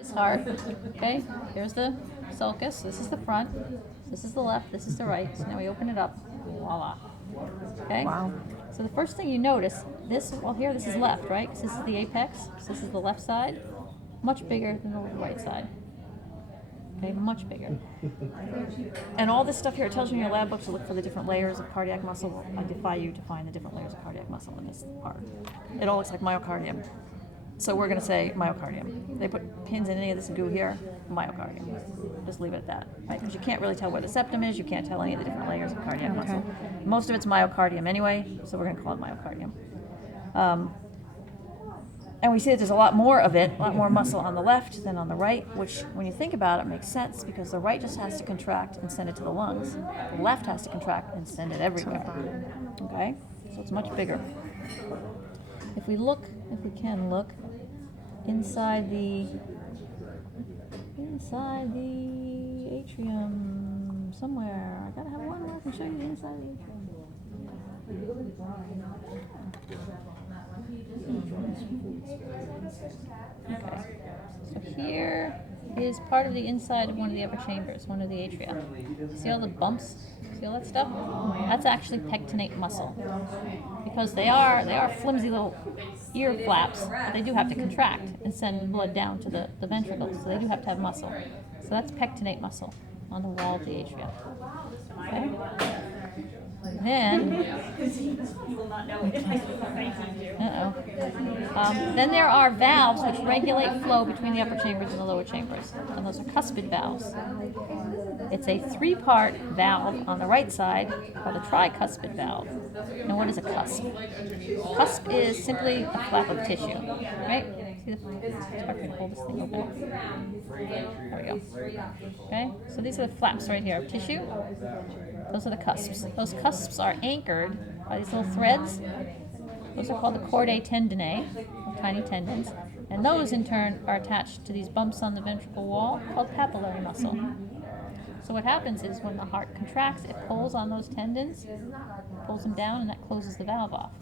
This heart, okay? Here's the sulcus. This is the front. This is the left. This is the right. So now we open it up. Voila. Okay? Wow. So the first thing you notice, this is left, right? Because this is the apex. So this is the left side. Much bigger than the right side. Okay, much bigger. And all this stuff here, it tells you in your lab book to look for the different layers of cardiac muscle. I defy you to find the different layers of cardiac muscle in this part. It all looks like myocardium. So we're going to say myocardium. They put pins in any of this goo here, myocardium. Just leave it at that, right? Because you can't really tell where the septum is. You can't tell any of the different layers of cardiac muscle. Most of it's myocardium anyway, so we're going to call it myocardium. And we see that there's a lot more of it, a lot more muscle on the left than on the right, which, when you think about it, makes sense because the right just has to contract and send it to the lungs. The left has to contract and send it everywhere. Okay? So it's much bigger. If we can look inside the atrium somewhere. I gotta have one where I can show you the inside of the atrium. Okay, so here is part of the inside of one of the upper chambers, one of the atria. See all the bumps? See all that stuff? That's actually pectinate muscle. Because they are flimsy little ear flaps, but they do have to contract and send blood down to the ventricles, so they do have to have muscle. So that's pectinate muscle on the wall of the atria. Okay? Then there are valves which regulate flow between the upper chambers and the lower chambers, and those are cuspid valves. It's a three-part valve on the right side called a tricuspid valve. Now, what is a cusp? A cusp is simply a flap of tissue, right? See it's hard to pull this thing open. There we go. Okay, so these are the flaps right here of tissue. Those are the cusps. Those cusps are anchored by these little threads. Those are called the chordae tendineae, tiny tendons. And those, in turn, are attached to these bumps on the ventricle wall called papillary muscle. So what happens is when the heart contracts, it pulls on those tendons, pulls them down, and that closes the valve off.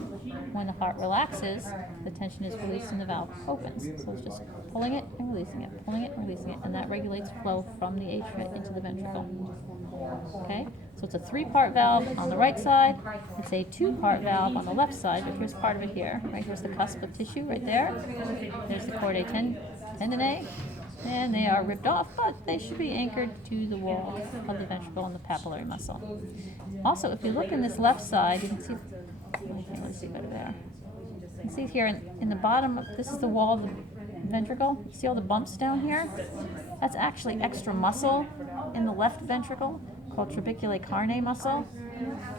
When the heart relaxes, the tension is released and the valve opens. So it's just pulling it and releasing it, pulling it and releasing it, and that regulates flow from the atria into the ventricle. Okay? So it's a three-part valve on the right side. It's a two-part valve on the left side, but here's part of it here. Right? Here's the cusp of tissue right there. There's the chordae tendineae. And they are ripped off, but they should be anchored to the wall of the ventricle and the papillary muscle. Also, if you look in this left side, you can see, I can't really see better there. You can see here in the bottom, this is the wall of the ventricle. See all the bumps down here? That's actually extra muscle in the left ventricle called trabeculae carnae muscle.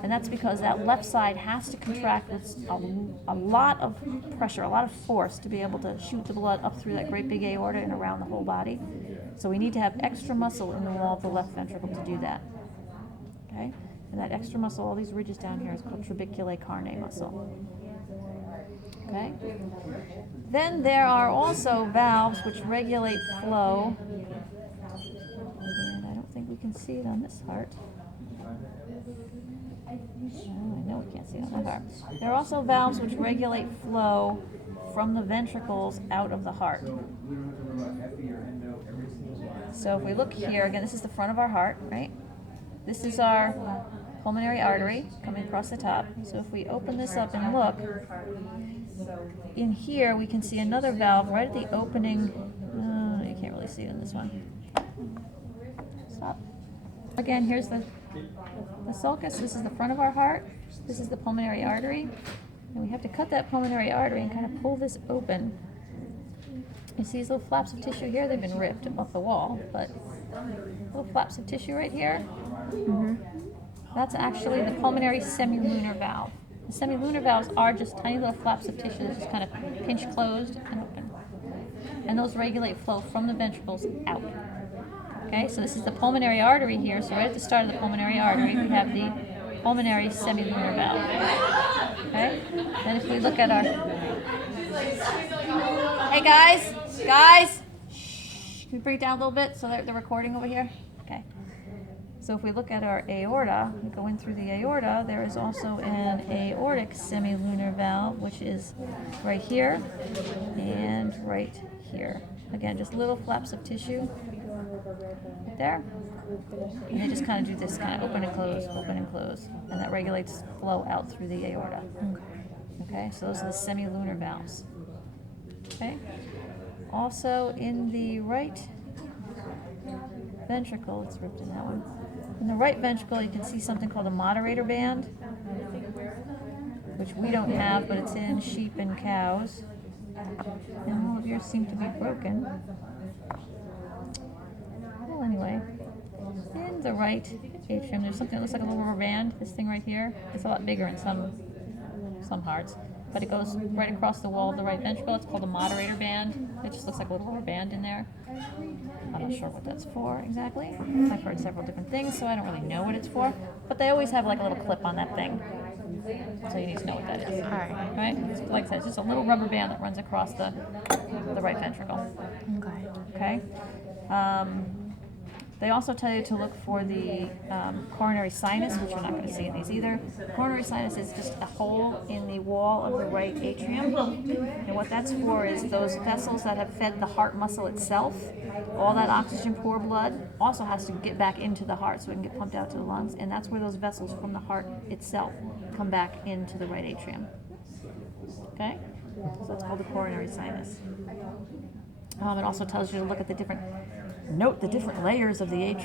And that's because that left side has to contract with a lot of pressure, a lot of force to be able to shoot the blood up through that great big aorta and around the whole body. So we need to have extra muscle in the wall of the left ventricle to do that. Okay? And that extra muscle, all these ridges down here, is called trabeculae carnae muscle. Okay? Then there are also valves which regulate flow. And I don't think we can see it on this heart. I know we can't see it on that heart. There are also valves which regulate flow from the ventricles out of the heart. So if we look here, again, this is the front of our heart, right? This is our pulmonary artery coming across the top. So if we open this up and look, in here we can see another valve right at the opening. You can't really see it in this one. Stop. Again, here's the sulcus. This is the front of our heart. This is the pulmonary artery. And we have to cut that pulmonary artery and kind of pull this open. You see these little flaps of tissue here? They've been ripped off the wall, but little flaps of tissue right here. That's actually the pulmonary semilunar valve. The semilunar valves are just tiny little flaps of tissue that just kind of pinch closed and open. And those regulate flow from the ventricles out. Okay, so this is the pulmonary artery here. So right at the start of the pulmonary artery, we have the pulmonary semilunar valve. Okay, then if we look at our... Hey guys, shh, can we bring it down a little bit so that they're recording over here? Okay. So if we look at our aorta, we go in through the aorta, there is also an aortic semilunar valve, which is right here and right here. Again, just little flaps of tissue right there. And they just kind of do this, kind of open and close, and that regulates flow out through the aorta. Okay, so those are the semilunar valves. Okay. Also in the right ventricle, it's ripped in that one. In the right ventricle, you can see something called a moderator band, which we don't have, but it's in sheep and cows. And all of yours seem to be broken. Well, anyway, in the right atrium, there's something that looks like a little rubber band. This thing right here. It's a lot bigger in some hearts, but it goes right across the wall of the right ventricle. It's called a moderator band. It just looks like a little rubber band in there. I'm not sure what that's for exactly. I've heard several different things, so I don't really know what it's for. But they always have like a little clip on that thing, so you need to know what that is. All right. Right? So like I said, it's just a little rubber band that runs across the right ventricle. Okay. Okay. They also tell you to look for the coronary sinus, which you're not going to see in these either. Coronary sinus is just a hole in the wall of the right atrium. And what that's for is those vessels that have fed the heart muscle itself. All that oxygen-poor blood also has to get back into the heart so it can get pumped out to the lungs. And that's where those vessels from the heart itself come back into the right atrium. Okay? So that's called the coronary sinus. It also tells you to look at the different layers of the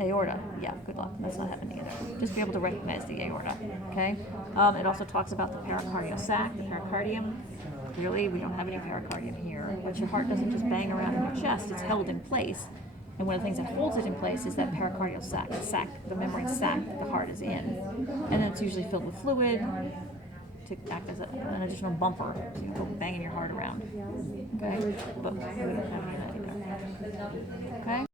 aorta. Yeah, good luck. That's not happening either. Just be able to recognize the aorta. Okay. It also talks about the pericardial sac, the pericardium. Clearly, we don't have any pericardium here, but your heart doesn't just bang around in your chest. It's held in place. And one of the things that holds it in place is that pericardial sac, the membrane sac that the heart is in. And then it's usually filled with fluid to act as an additional bumper, so you don't go banging your heart around. Okay? But we don't have any of that either. Okay?